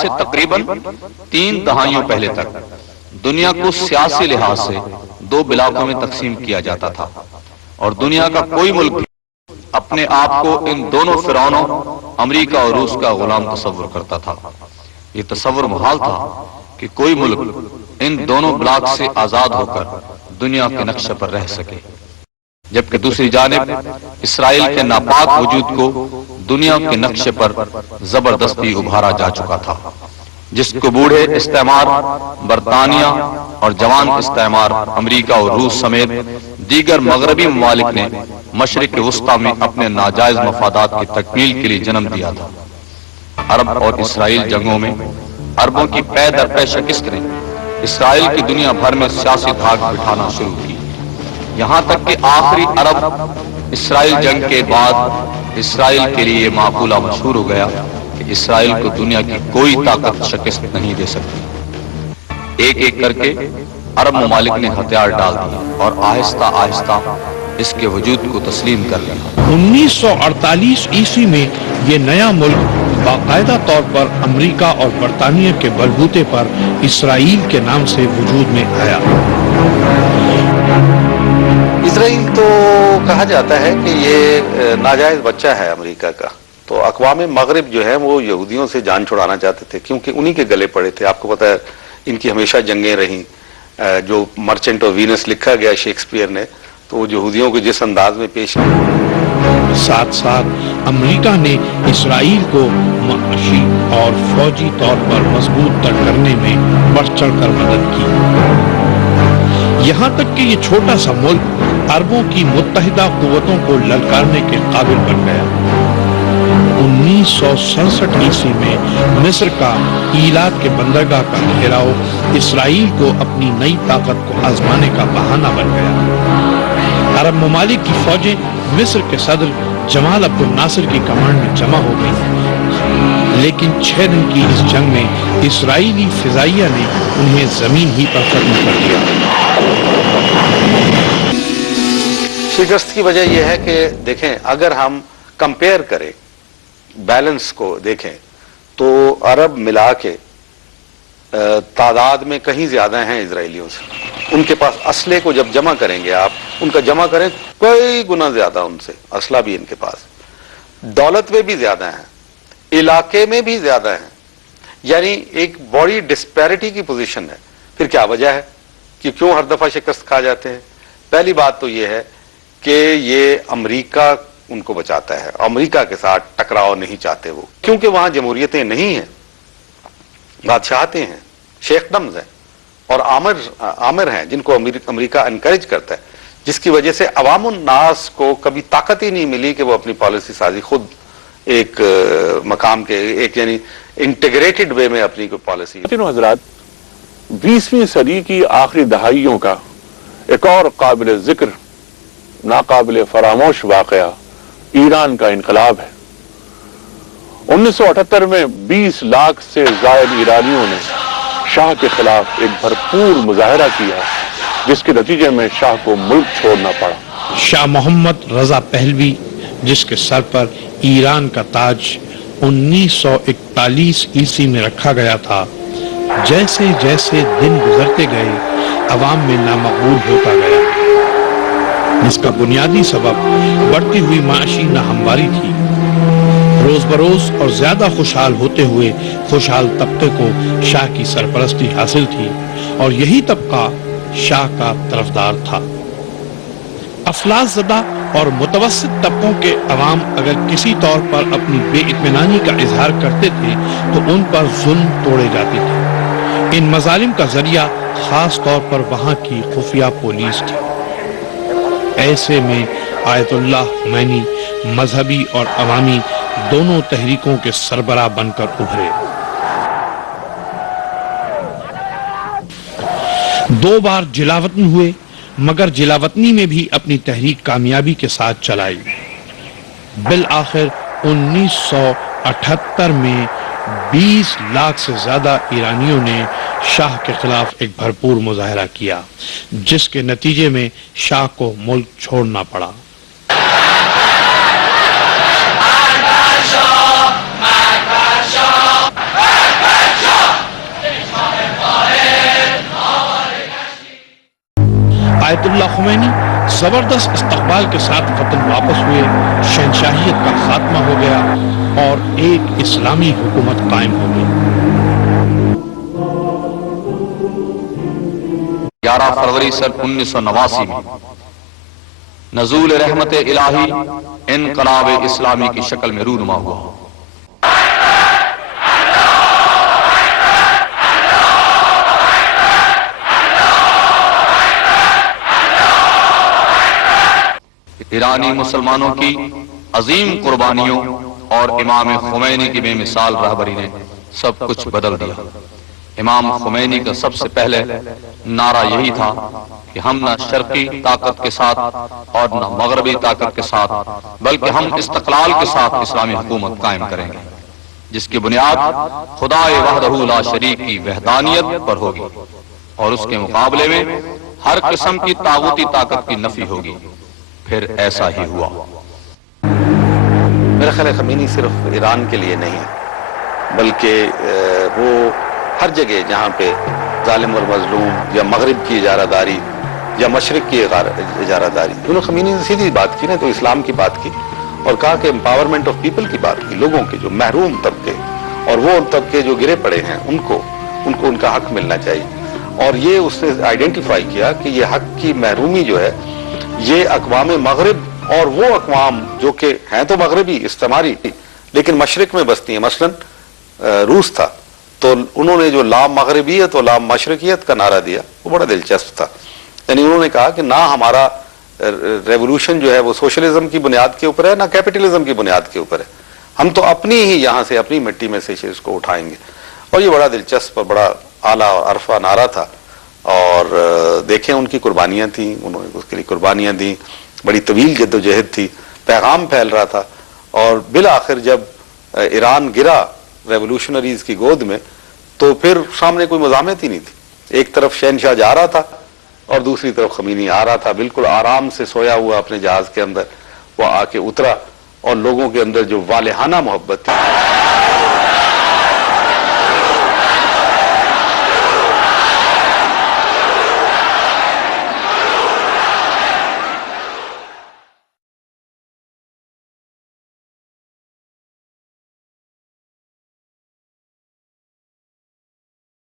سے تقریباً 3 دہائیوں پہلے تک دنیا کو سیاسی لحاظ سے 2 بلاکوں میں تقسیم کیا جاتا تھا، اور دنیا کا کوئی ملک اپنے آپ کو ان دونوں فرعونوں امریکہ اور روس کا غلام تصور کرتا تھا۔ یہ تصور محال تھا کہ کوئی ملک ان دونوں بلاک سے آزاد ہو کر دنیا کے نقشے پر رہ سکے، جبکہ دوسری جانب اسرائیل کے ناپاک وجود کو دنیا کے نقشے پر زبردستی ابھارا جا چکا تھا، جس کو بوڑھے استعمار برطانیہ اور جوان استعمار امریکہ اور روس سمیت دیگر مغربی ممالک نے مشرق وسطی میں اپنے ناجائز مفادات کی تکمیل کے لیے جنم دیا تھا۔ عرب اور اسرائیل جنگوں میں عربوں کی پے در پے شکست نے اسرائیل کی دنیا بھر میں سیاسی دھاک بٹھانا شروع کی، یہاں تک کہ آخری عرب اسرائیل جنگ کے بعد اسرائیل کے لیے معقولہ مشہور ہو گیا کہ اسرائیل کو دنیا کی کوئی طاقت شکست نہیں دے سکتی۔ ایک ایک کر کے عرب ممالک نے ہتھیار ڈال دیا اور آہستہ آہستہ اس کے وجود کو تسلیم کر لیا۔ 1948 عیسوی میں یہ نیا ملک باقاعدہ طور پر امریکہ اور برطانیہ کے بلبوتے پر اسرائیل کے نام سے وجود میں آیا۔ اسرائیل تو کہا جاتا ہے کہ یہ ناجائز بچہ ہے امریکہ کا، تو اقوام مغرب جو ہے وہ یہودیوں سے جان چھڑانا چاہتے تھے، کیونکہ انہی کے گلے پڑے تھے۔ آپ کو پتہ ہے ان کی ہمیشہ جنگیں رہیں، جو مرچنٹ آف وینس لکھا گیا شیکسپیئر نے، تو وہ یہودیوں کو جس انداز میں پیش ساتھ ساتھ امریکہ نے اسرائیل کو معاشی اور فوجی طور پر مضبوط تر کرنے میں بڑھ چڑھ کر مدد کی، یہاں تک کہ یہ چھوٹا سا ملک عربوں کی متحدہ قوتوں کو للکارنے کے قابل بن گیا۔ 1967 عیسوی میں مصر کا ایلات کے بندرگاہ کا گھیراؤ اسرائیل کو اپنی نئی طاقت کو آزمانے کا بہانہ بن گیا۔ عرب ممالک کی فوجیں مصر کے صدر جمال عبد الناصر کی کمانڈ میں جمع ہو گئی، لیکن 6 دن کی اس جنگ میں اسرائیلی فضائیہ نے انہیں زمین ہی پر ختم کر دیا۔ شکست کی وجہ یہ ہے کہ دیکھیں، اگر ہم کمپیئر کریں، بیلنس کو دیکھیں، تو عرب ملا کے تعداد میں کہیں زیادہ ہیں اسرائیلیوں سے۔ ان کے پاس اسلحے کو جب جمع کریں گے، آپ ان کا جمع کریں کئی گنا زیادہ ان سے، اسلحہ بھی ان کے پاس، دولت میں بھی زیادہ ہیں، علاقے میں بھی زیادہ ہیں، یعنی ایک بڑی ڈسپیرٹی کی پوزیشن ہے۔ پھر کیا وجہ ہے کہ کیوں ہر دفعہ شکست کھا جاتے ہیں؟ پہلی بات تو یہ ہے کہ یہ امریکہ ان کو بچاتا ہے، امریکہ کے ساتھ ٹکراؤ نہیں چاہتے وہ، کیونکہ وہاں جمہوریتیں نہیں ہیں، بادشاہتیں ہیں، شیخڈمز ہیں اور آمر ہیں جن کو امریکہ انکریج کرتا ہے، جس کی وجہ سے عوام الناس کو کبھی طاقت ہی نہیں ملی کہ وہ اپنی پالیسی سازی خود ایک مقام کے ایک یعنی انٹیگریٹڈ وے میں اپنی کوئی پالیسی۔ حضرات، 20ویں صدی کی آخری دہائیوں کا ایک اور قابل ذکر ناقابل فراموش واقعہ ایران کا انقلاب ہے۔ 1978 میں 20 لاکھ سے زائد ایرانیوں نے شاہ کے خلاف ایک بھرپور مظاہرہ کیا، جس کے نتیجے میں شاہ کو ملک چھوڑنا پڑا۔ شاہ محمد رضا پہلوی، جس کے سر پر ایران کا تاج 1941 عیسوی میں رکھا گیا تھا، جیسے جیسے دن گزرتے گئے عوام میں نامقبول ہوتا گیا، جس کا بنیادی سبب بڑھتی ہوئی معاشی ناہمواری تھی۔ روز بروز اور زیادہ خوشحال ہوتے ہوئے خوشحال طبقے کو شاہ کی سرپرستی حاصل تھی، اور یہی طبقہ شاہ کا طرفدار تھا۔ افلاس زدہ اور متوسط طبقوں کے عوام اگر کسی طور پر اپنی بے اطمینانی کا اظہار کرتے تھے تو ان پر ظلم توڑے جاتے تھے۔ ان مظالم کا ذریعہ خاص طور پر وہاں کی خفیہ پولیس تھی۔ ایسے میں آیت اللہ خمینی مذہبی اور عوامی دونوں تحریکوں کے سربراہ بن کر ابھرے۔ 2 بار جلاوطن ہوئے، مگر جلاوطنی میں بھی اپنی تحریک کامیابی کے ساتھ چلائی۔ بالآخر 1978 میں 20 لاکھ سے زیادہ ایرانیوں نے شاہ کے خلاف ایک بھرپور مظاہرہ کیا، جس کے نتیجے میں شاہ کو ملک چھوڑنا پڑا۔ آیت اللہ خمینی زبردست استقبال کے ساتھ وطن واپس ہوئے، شہنشاہیت کا خاتمہ ہو گیا اور ایک اسلامی حکومت قائم ہو گئی۔ 11 فروری سن 1989 میں نزول رحمت الہی انقلاب اسلامی کی شکل میں رونما ہوا۔ ایرانی مسلمانوں کی عظیم قربانیوں اور امام خمینی کی بے مثال رہبری نے سب کچھ بدل دیا۔ امام خمینی کا سب سے پہلے نعرہ یہی تھا کہ ہم نہ شرقی طاقت کے ساتھ اور نہ مغربی طاقت کے ساتھ بلکہ ہم استقلال کے ساتھ اسلامی حکومت قائم کریں گے، جس کی بنیاد خدا وحدہ لا شریک کی وحدانیت پر ہوگی اور اس کے مقابلے میں ہر قسم کی طاغوتی طاقت کی نفی ہوگی۔ پھر ایسا ہی ہوا۔ میرا خیال ہے خمینی صرف ایران کے لیے نہیں ہے، بلکہ وہ ہر جگہ جہاں پہ ظالم اور مظلوم یا مغرب کی اجارہ داری یا مشرق کی اجارہ داری، انہوں نے خمینی نے سیدھی بات کی نا، تو اسلام کی بات کی اور کہا کہ امپاورمنٹ آف پیپل کی بات کی، لوگوں کے جو محروم طبقے اور وہ طبقے جو گرے پڑے ہیں ان کو ان کا حق ملنا چاہیے، اور یہ اس نے آئیڈینٹیفائی کیا کہ یہ حق کی محرومی جو ہے یہ اقوام مغرب اور وہ اقوام جو کہ ہیں تو مغربی استعماری لیکن مشرق میں بستی ہیں، مثلا روس تھا، تو انہوں نے جو لا مغربیت اور لا مشرقیت کا نعرہ دیا وہ بڑا دلچسپ تھا۔ یعنی انہوں نے کہا کہ نہ ہمارا ریولوشن جو ہے وہ سوشلزم کی بنیاد کے اوپر ہے، نہ کیپٹلزم کی بنیاد کے اوپر ہے، ہم تو اپنی ہی یہاں سے اپنی مٹی میں سے اس کو اٹھائیں گے۔ اور یہ بڑا دلچسپ اور بڑا اعلیٰ اور عرفہ نعرہ تھا، اور دیکھیں ان کی قربانیاں تھیں، انہوں نے اس کے لیے قربانیاں دیں، بڑی طویل جد و جہد تھی، پیغام پھیل رہا تھا، اور بالآخر جب ایران گرا ریولوشنریز کی گود میں تو پھر سامنے کوئی مزاحمت ہی نہیں تھی۔ ایک طرف شہنشاہ جا رہا تھا اور دوسری طرف خمینی آ رہا تھا، بالکل آرام سے سویا ہوا اپنے جہاز کے اندر، وہ آ کے اترا اور لوگوں کے اندر جو والہانہ محبت تھی